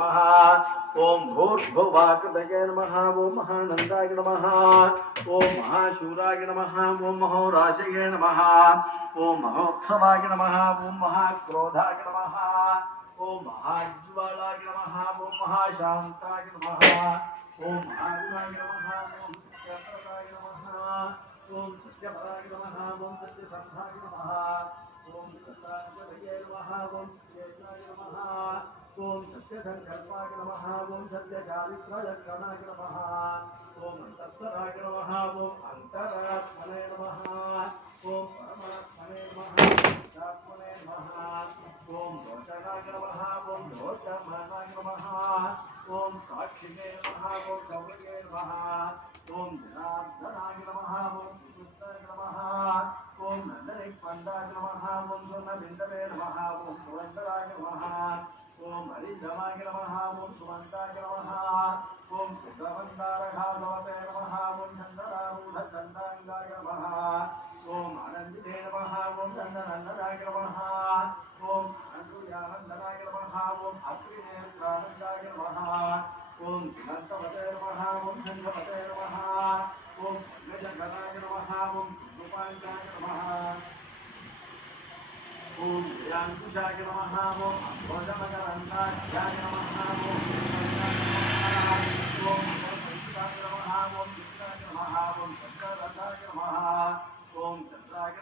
नमः ओम भूर्भुवाकृतये नमः ओम महानन्दाय नमः ओम महाशूराय नमः ओम महोराशये नमः ओम महोत्सवाय नमः ओम महाक्रोधाय नमः ओम महाज्वालाय नमः ओम महाशान्ताय नमः ओम महागुणाय नमः ओम सत्यपराय नमः ओम सत्यपराय नमः ओम सत्यसन्धाय नमः ओम सत्याय नमः ओम सत्येशाय नमः ओम सत्यसंकल्पाय नमः ओम सत्यचारित्रलक्षणाय नमः ओम अंतःसराय नमः ओम अंतरात्मने नमः ओम परमात्मने नमः आत्मने नमः ओम लोचनाय नमः ओम लोचमानाय नमः ओम साक्षिणे नमः ओम गौरये नमः ओम जनार्दनाय नमः ओम सुकृताय नमः ओम नन्दनिपन्दाय नमः ओम सुनबिन्दवे नमः ओम सुवन्दराय नमः ओम हरिधमाय नमः ओम सुमन्ताय नमः ओम सुगन्धारघातवते नमः ओम चन्दनारूढचन्दाङ्गाय नमः ओम आनन्दिते नमः ओम चन्दनन्दनाय नमः ओम आनन्दयानन्दनाय नमः ओम अत्रिनेत्रानन्दाय नमः ओम सुमन्तवते नमः ओम सङ्गवते नमः ओम गजगणाय नमः ओम रूपाङ्गाय नमः ओम व्याङ्कुशाय नमः ओम अम्बोजमकरन्दाय